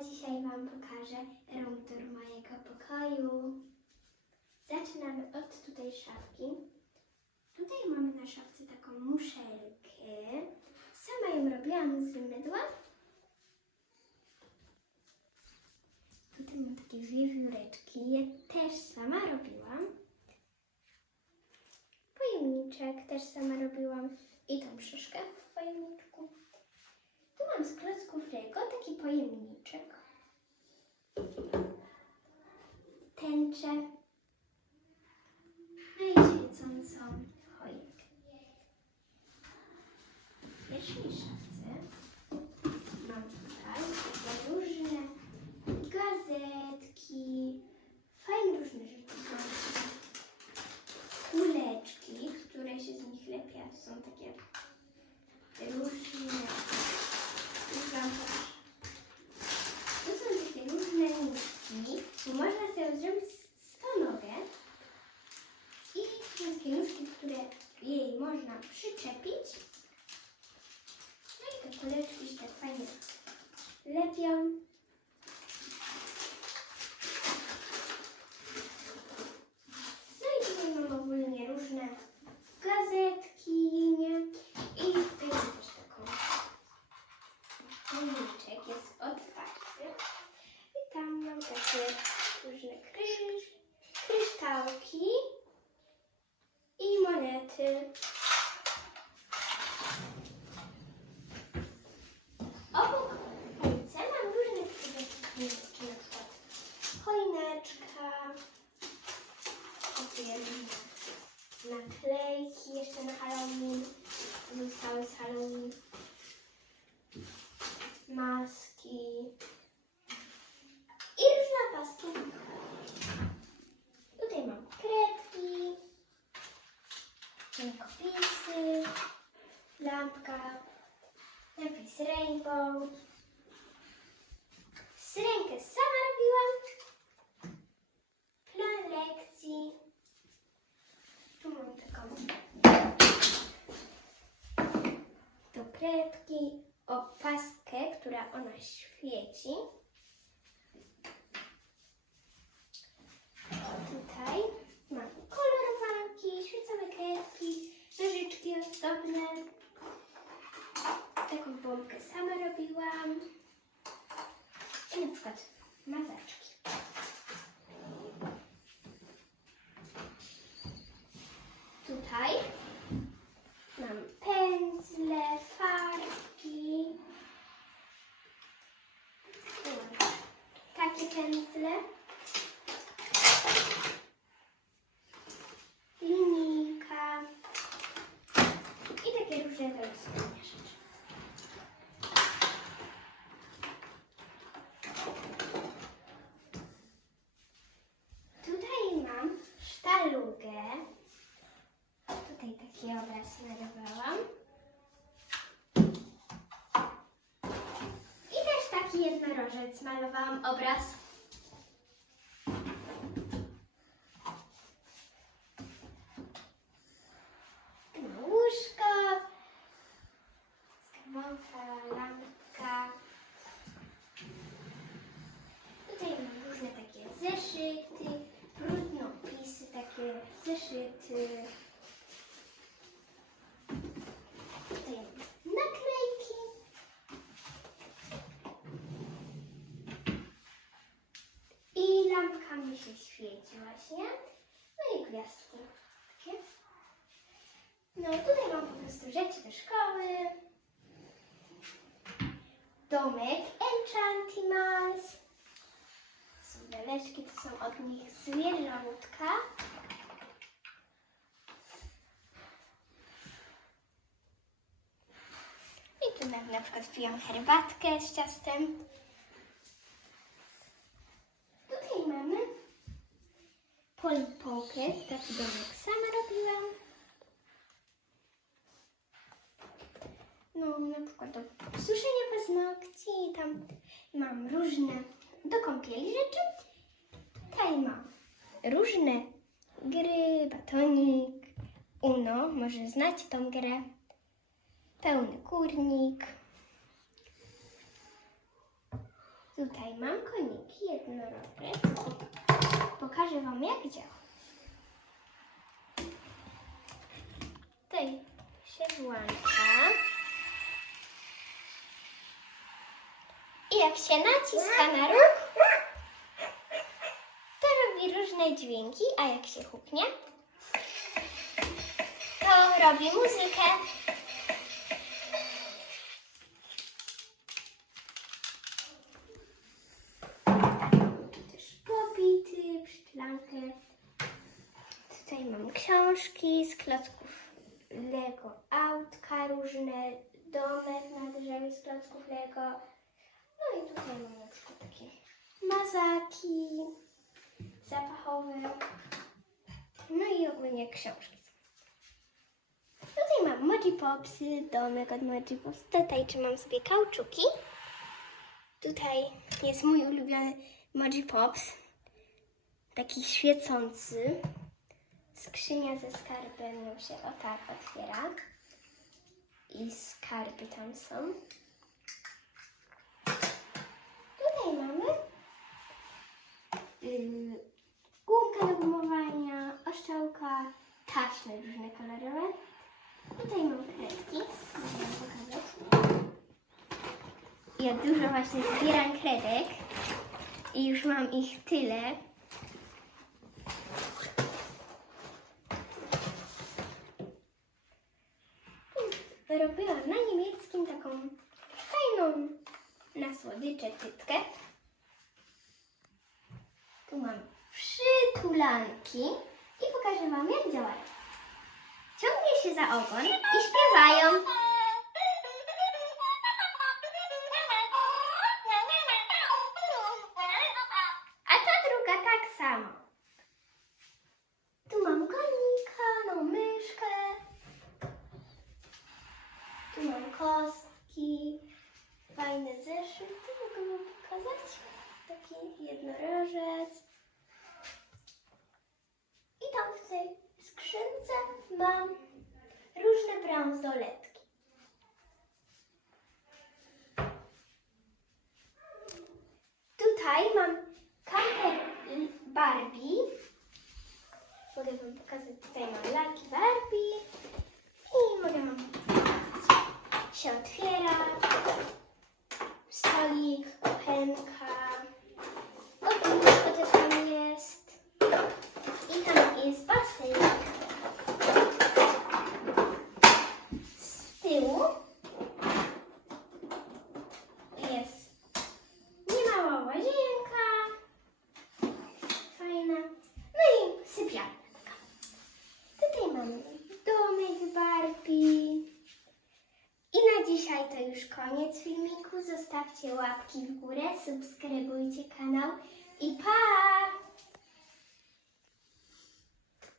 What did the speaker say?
Dzisiaj Wam pokażę room tour mojego pokoju. Zaczynamy od tutaj szafki. Tutaj mamy na szafce taką muszelkę. Sama ją robiłam z mydła. Tutaj mam takie wiewióreczki. Je też sama robiłam. Pojemniczek też sama robiłam. I tą szyszkę w pojemniczku. Tu mam z klocków Lego taki pojemniczek. Tęczę. No i świecącą choinkę. W pierwszej szafce mam tutaj takie różne gazetki, fajne różne rzeczy. Są kuleczki, które się z nich lepia. To są takie różne już wam pokażę. Tu są takie różne nóżki, bo można sobie zrobić stonogę. I są takie nóżki, które jej można przyczepić. No i te kuleczki się tak fajnie lepią. No i tutaj mam ogólnie różne gazetki, nie? I tutaj mam też taką Pojemniczek jest otwarty. I tam mam takie różne krysz, kryształki i monety. Obok police mam różne rzeczy, na przykład choineczka, takie naklejki jeszcze na Halloween, zostały z Halloween maski i różne paski. Tutaj mam kredki, rękopisy, lampka, napis rainbow. Syrenkę sama robiłam. Plan lekcji. Tu mam taką do kredki, opaskę, która ona świeci. Tutaj mam kolorowanki, świecone kredki, nożyczki ozdobne. Taką bombkę sama robiłam. I na przykład mazaczki. Tutaj Mam pędzle, farbki. Tu mam takie pędzle. Linijka. Różne wylosowane rzeczy. Tutaj mam sztalugę. Tutaj taki obraz narysowałam. I też taki jednorożec malowałam obraz. Tu mam łóżko, skarbonka, lampka. Tutaj mam różne takie zeszyty, brudnopisy, takie zeszyty. Tutaj naklejki. I lampka mi się świeci właśnie. No i gwiazdki. Takie. No tutaj mam po prostu rzeczy do szkoły. Domek Enchantimals. Są beleczki, to są od nich zwierzątka. I tu na, przykład pijam herbatkę z ciastem. Tutaj mamy Polly Pocket, taki domek sama robiłam. No, na przykład do suszenia paznokci tam mam różne do kąpieli rzeczy. Tutaj mam różne gry, batonik, Uno, może znacie tą grę. Pełny kurnik. Tutaj mam koniki jednorożce. Pokażę Wam jak działa. Tutaj się włącza. I jak się naciska na róg, to robi różne dźwięki, a jak się huknie, to robi muzykę. Tutaj mam książki z klocków Lego, autka różne, domek na drzewie z klocków Lego. No i tutaj mam na przykład takie mazaki zapachowe. No i ogólnie książki. Tutaj mam Moji Popsy, domek od Moji Pops. Tutaj trzymam sobie kauczuki. Tutaj jest mój ulubiony Moji Pops. Taki świecący. Skrzynia ze skarbem się o tak otwiera. I skarby tam są. Tutaj mamy yy, gumkę do gumowania, oszczałka, taśmy różne kolorowe. Tutaj mam kredki. Ja dużo właśnie zbieram kredek i już mam ich tyle. Robiłam na niemieckim taką fajną na słodycze tytkę. Tu mam przytulanki i pokażę Wam jak działają. Ciągnie się za ogon i śpiewają. Jednorożec. I tam w tej skrzynce mam różne bransoletki. Tutaj mam kamper Barbie. Mogę wam pokazać, tutaj mam lalki Barbie. I mogę wam pokazać. Się otwiera. Stolik, kuchenka. Ognisko też tam jest. I tam jest basen. Z tyłu jest niemała łazienka. Fajna. No i sypialnia. taka. Tutaj mamy domek Barbie. I na dzisiaj to już koniec filmiku. Zostawcie łapki w górę, subskrybujcie kanał i pa!